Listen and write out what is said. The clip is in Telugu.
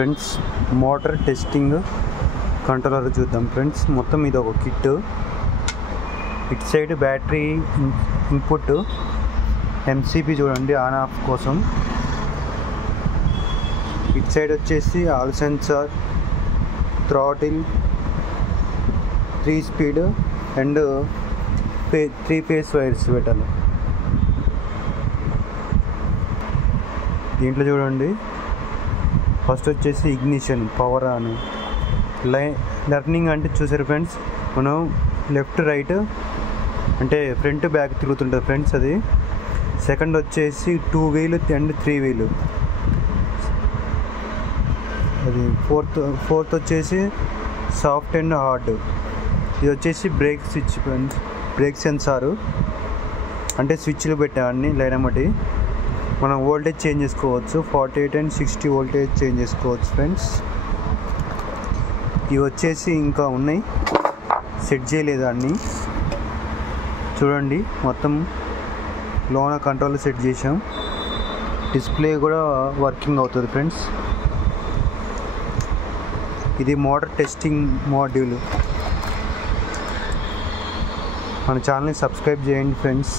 ఫ్రెండ్స్ మోటార్ టెస్టింగ్ కంట్రోలర్ చూద్దాం ఫ్రెండ్స్. మొత్తం ఇది ఒక కిట్. ఇటు సైడ్ బ్యాటరీ ఇన్పుట్, ఎంసీపీ చూడండి ఆన్ ఆఫ్ కోసం. ఇటు సైడ్ వచ్చేసి all sensor, throttle, 3 speed and 3 phase wires పెట్టాలి. దీంట్లో చూడండి ఫస్ట్ వచ్చేసి ఇగ్నిషన్, పవర్ ఆన్, లర్నింగ్ అంటే చూసారు ఫ్రెండ్స్, మనం లెఫ్ట్ రైట్ అంటే ఫ్రంట్ బ్యాక్ తిరుగుతుంటుంది ఫ్రెండ్స్ అది. సెకండ్ వచ్చేసి 2 వీల్ అండ్ 3 వీల్ అది. ఫోర్త్ వచ్చేసి సాఫ్ట్ అండ్ హార్డ్. ఇది వచ్చేసి brake switch friends, brake sensor అంటే స్విచ్లు పెట్టామని లైన్ బట్టి మనం వోల్టేజ్ చేంజ్ చేసుకోవచ్చు. 48 అండ్ 60 వోల్టేజ్ చేంజ్ చేసుకోవచ్చు ఫ్రెండ్స్. ఇవి వచ్చేసి ఇంకా ఉన్నాయి, సెట్ చేయలేదు అన్నీ చూడండి. మొత్తం లోన కంట్రోల్ సెట్ చేసాం. డిస్ప్లే కూడా వర్కింగ్ అవుతుంది ఫ్రెండ్స్. ఇది మోటార్ టెస్టింగ్ మాడ్యూల్. మన ఛానల్ని సబ్స్క్రైబ్ చేయండి ఫ్రెండ్స్.